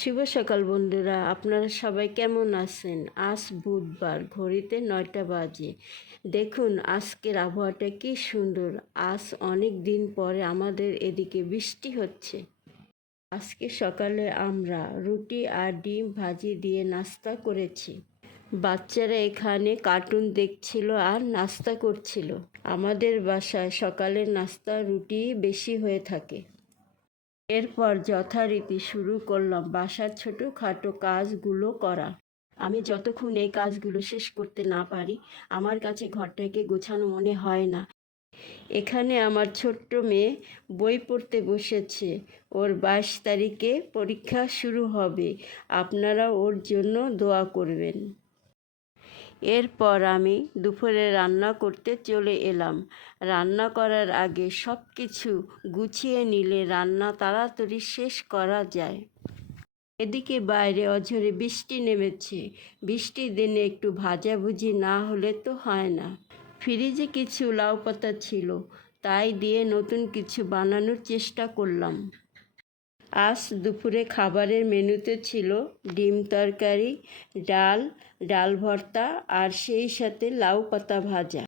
শুভ সকাল বন্ধুরা, আপনারা সবাই কেমন আছেন? আজ বুধবার, ঘড়িতে 9টা বাজে। দেখুন আজকের আবহাওয়াটা কি সুন্দর। আজ অনেক দিন পরে আমাদের এদিকে বৃষ্টি হচ্ছে। আজকে সকালে আমরা রুটি আর ডিম ভাজি দিয়ে নাস্তা করেছি। বাচ্চারা এখানে কার্টুন দেখছিল আর নাস্তা করছিল। আমাদের বাসায় সকালের নাস্তা রুটি বেশি হয়ে থাকে। এরপর যথারীতি শুরু করলাম বাসার ছোটোখাটো কাজগুলো করা। আমি যতক্ষণ এই কাজগুলো শেষ করতে না পারি, আমার কাছে ঘরটাকে গোছানো মনে হয় না। এখানে আমার ছোট্ট মেয়ে বই পড়তে বসেছে। ওর 22 তারিখে পরীক্ষা শুরু হবে। আপনারা ওর জন্য দোয়া করবেন। এরপর আমি দুপুরে রান্না করতে চলে এলাম। রান্না করার আগে সব কিছু গুছিয়ে নিলে রান্না তাড়াতাড়ি শেষ করা যায়। এদিকে বাইরে অঝোরে বৃষ্টি নেমেছে। বৃষ্টির দিনে একটু ভাজাভুজি না হলে তো হয় না। ফ্রিজে কিছু লাউ পাতা ছিল, তাই দিয়ে নতুন কিছু বানানোর চেষ্টা করলাম। আজ দুপুরে খাবারের মেনুতে ছিল ডিম তরকারি, ডাল ভর্তা আর সেই সাথে লাউ পাতা ভাজা।